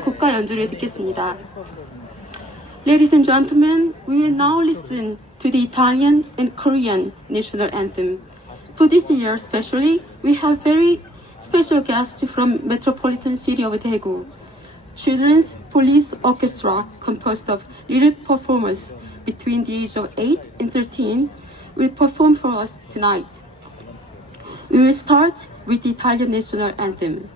국가 연주를 듣겠습니다. Ladies and gentlemen, we will now listen to the Italian and Korean national anthem. For this year especially, we have very special guests from metropolitan city of Daegu. Children's Police Orchestra, composed of little performers between the age of 8 and 13, will perform for us tonight. We will start with the Italian national anthem.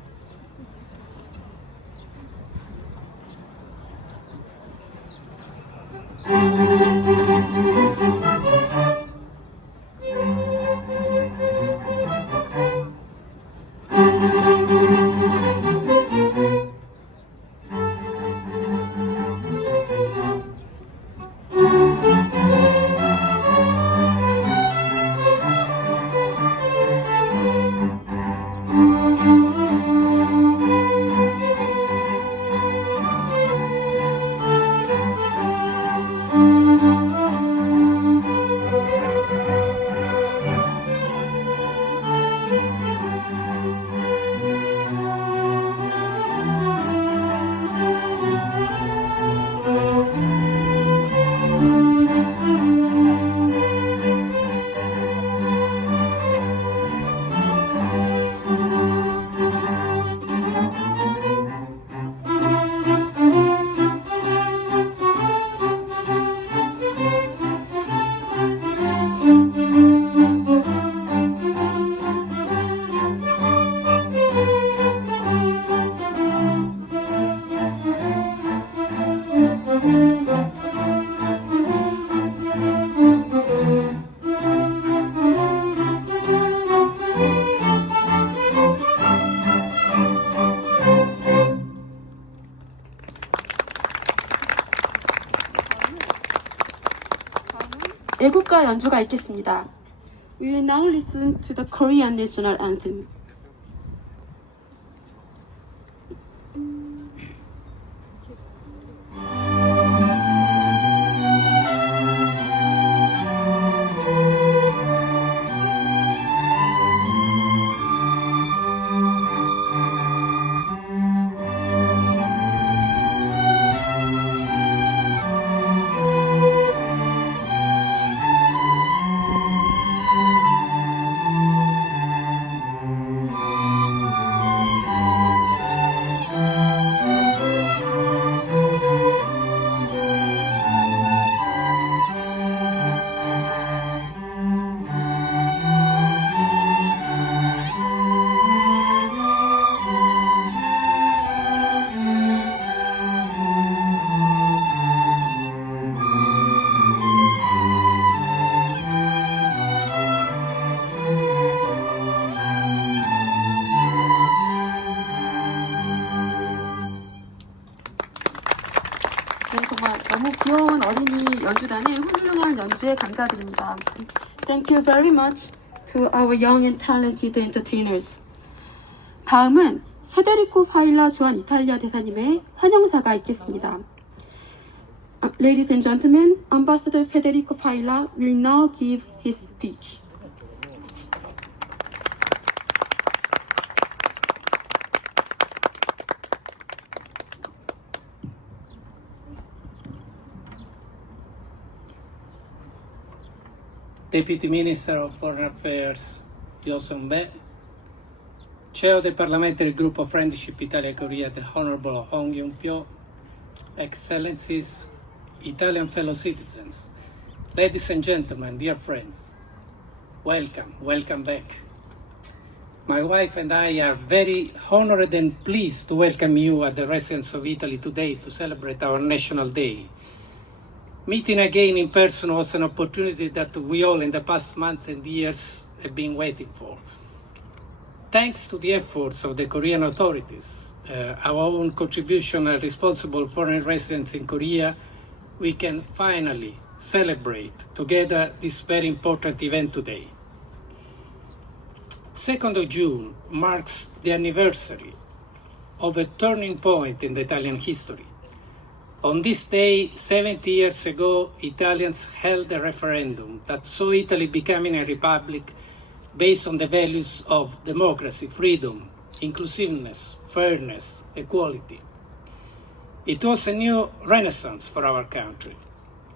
애국가 연주가 있겠습니다. We will now listen to the Korean national anthem. 네, 정말 너무 귀여운 어린이 연주단의 훌륭한 연주에 감사드립니다. Thank you very much to our young and talented entertainers. 다음은 페데리코 파일라 주한 이탈리아 대사님의 환영사가 있겠습니다. Ladies and gentlemen, Ambassador Federico Failla will now give his speech. Deputy Minister of Foreign Affairs Yoson Bae, Chair of the Parliamentary Group of Friendship Italia-Korea, the Honorable Hong Yong-pyo, Excellencies, Italian fellow citizens, ladies and gentlemen, dear friends, welcome back. My wife and I are very honored and pleased to welcome you at the residence of Italy today to celebrate our National Day. Meeting again in person was an opportunity that we all in the past months and years have been waiting for. Thanks to the efforts of the Korean authorities, our own contribution and responsible foreign residents in Korea, we can finally celebrate together this very important event today. 2nd of June marks the anniversary of a turning point in the Italian history. On this day, 70 years ago, Italians held a referendum that saw Italy becoming a republic based on the values of democracy, freedom, inclusiveness, fairness, equality. It was a new renaissance for our country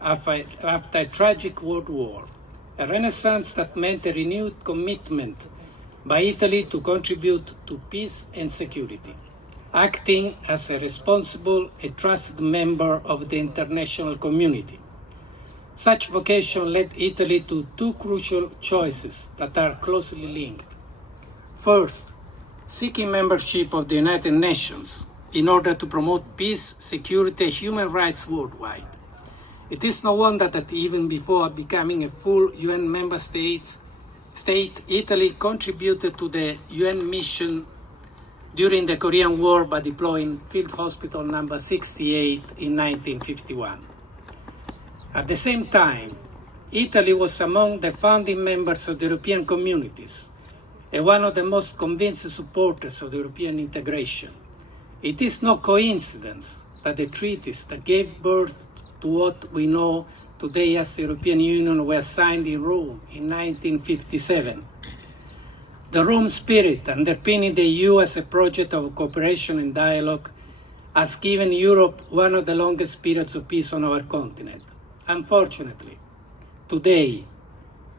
after a tragic world war, a renaissance that meant a renewed commitment by Italy to contribute to peace and security, acting as a responsible and trusted member of the international community. Such vocation led Italy to two crucial choices that are closely linked. First, seeking membership of the United Nations in order to promote peace, security, and human rights worldwide. It is no wonder that even before becoming a full UN member state, Italy contributed to the UN mission during the Korean War by deploying Field Hospital number 68 in 1951. At the same time, Italy was among the founding members of the European communities and one of the most convinced supporters of the European integration. It is no coincidence that the treaties that gave birth to what we know today as the European Union were signed in Rome in 1957. The Rome spirit underpinning the EU as a project of cooperation and dialogue has given Europe one of the longest periods of peace on our continent. Unfortunately, today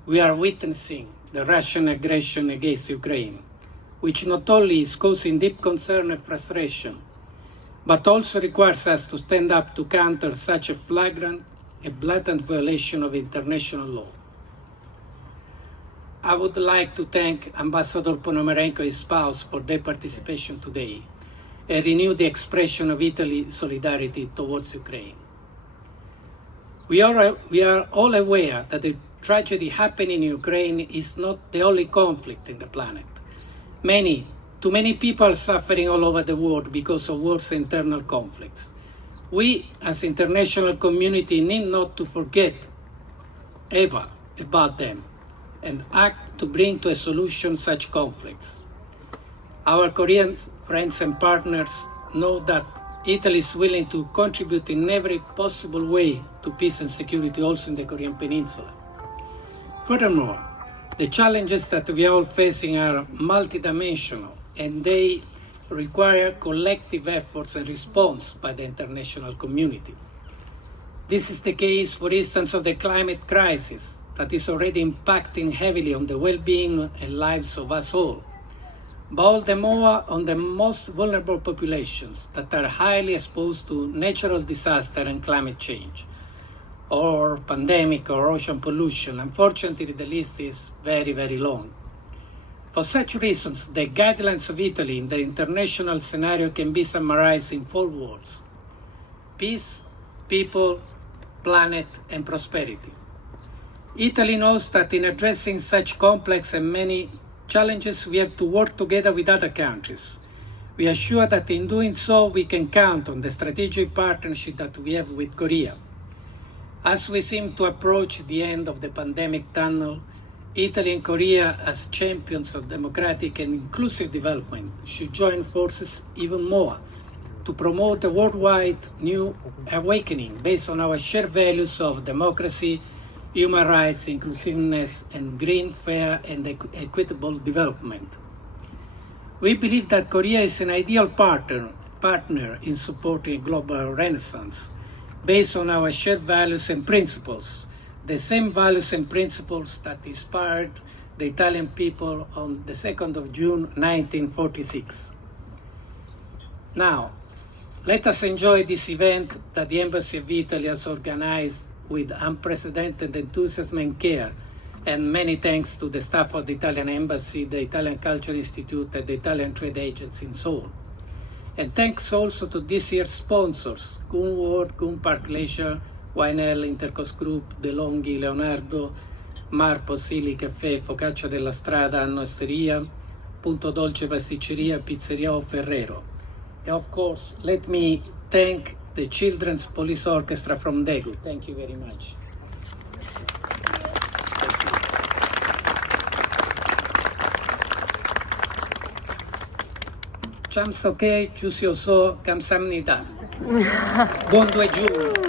we are witnessing the Russian aggression against Ukraine, which not only is causing deep concern and frustration, but also requires us to stand up to counter such a flagrant and blatant violation of international law. I would like to thank Ambassador Ponomarenko and his spouse for their participation today and renew the expression of Italy's solidarity towards Ukraine. We are all aware that the tragedy happening in Ukraine is not the only conflict in the planet. Too many people are suffering all over the world because of wars and internal conflicts. We, as international community, need not to forget ever about them and act to bring to a solution such conflicts. Our Korean friends and partners know that Italy is willing to contribute in every possible way to peace and security also in the Korean Peninsula. Furthermore, the challenges that we are all facing are multidimensional and they require collective efforts and response by the international community. This is the case, for instance, of the climate crisis that is already impacting heavily on the well-being and lives of us all, but all the more on the most vulnerable populations that are highly exposed to natural disaster and climate change, or pandemic or ocean pollution. Unfortunately, the list is very, very long. For such reasons, the guidelines of Italy in the international scenario can be summarized in 4 words: peace, people, planet, and prosperity. Italy knows that in addressing such complex and many challenges, we have to work together with other countries. We are sure that in doing so, we can count on the strategic partnership that we have with Korea. As we seem to approach the end of the pandemic tunnel, Italy and Korea, as champions of democratic and inclusive development, should join forces even more to promote a worldwide new awakening based on our shared values of democracy, human rights, inclusiveness, and green, fair, and equitable development. We believe that Korea is an ideal partner in supporting a global renaissance based on our shared values and principles, the same values and principles that inspired the Italian people on the 2nd of June 1946. Now, let us enjoy this event that the Embassy of Italy has organized with unprecedented enthusiasm and care, and many thanks to the staff of the Italian Embassy, the Italian Cultural Institute, and the Italian Trade Agency in Seoul. And thanks also to this year's sponsors, Gun World, Gun Park Leisure, YNL, Intercoast Group, De Longhi, Leonardo, Marpo, Sili, Caffè, Focaccia della Strada, Anno Osteria, Punto Dolce Pasticceria, Pizzeria O Ferrero. And of course, let me thank the Children's Police Orchestra from Daegu. Thank you very much. Chamsoke, Chusioso, Kamsamnida. Buon 2 giugno.